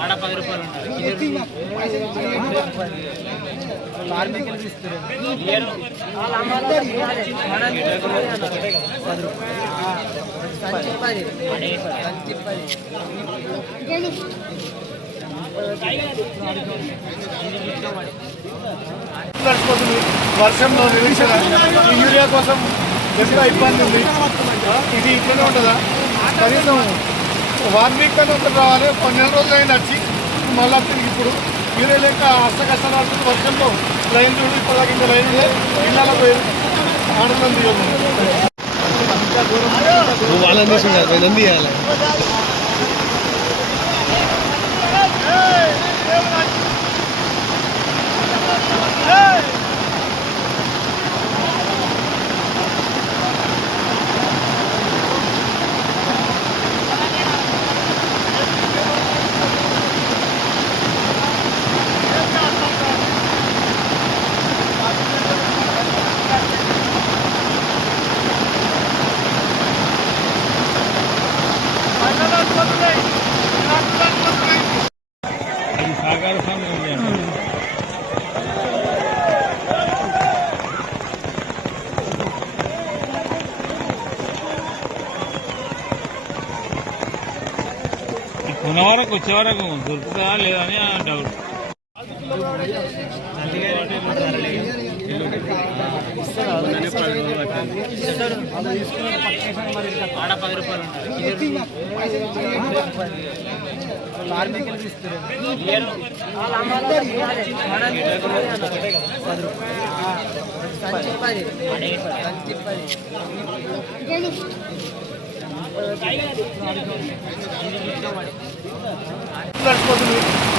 ఆడ పది రూపాయలు. నడిచిపోతుంది వర్షంలో నిరీక్షణ ఈ యూరియా కోసం ఎక్కువ ఇబ్బంది ఉంది. ఇది ఇట్లనే ఉంటుందా? కనీసం వన్ వీక్ అని ఒకటి రావాలి. పన్నెండు రోజులు అయినా వచ్చి మళ్ళీ తిరిగి ఇప్పుడు యూరియా లేక అష్ట కష్టాలు పడుతుంది. వర్షంలో లైన్ చూడు ఇప్పుడు ఇంకా లైన్ ఇళ్ళలో పోయి ఆనందం దిగము నువ్వు వాళ్ళని తీసుకుంటా నంది ఇవ్వాలి సహకార సంఘం ఉంది అంట. ఈ కొన వరకు వచ్చే వరకు దొరుకుతుందా లేదా అని ఆ డౌట్ ఆడ పది రూపాయలు నడిచిపోతుంది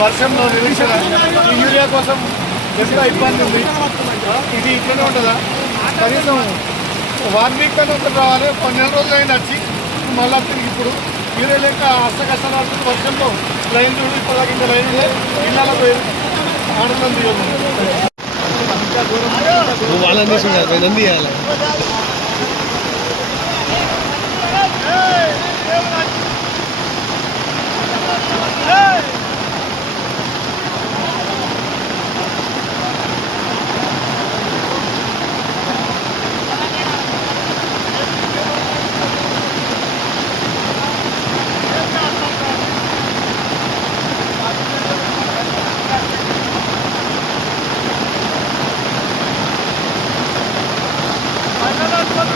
వర్షంలో నిరీక్షణ యూరియా కోసం ఎంత ఇబ్బంది ఉంది. ఇది ఇట్లనే ఉంటుందా? కనీసం వన్ వీక్ అని ఒకటి రావాలి పన్నెండు రోజులు అయినా నడిచి మళ్ళీ తిరిగి ఇప్పుడు యూరియా లేక అష్ట కష్టాలు పడుతుంది వర్షంలో లైన్ చూడు ఇప్పుడు ఇంకా లైన్ ఇళ్ళలో పోయి ఆనందం దిగము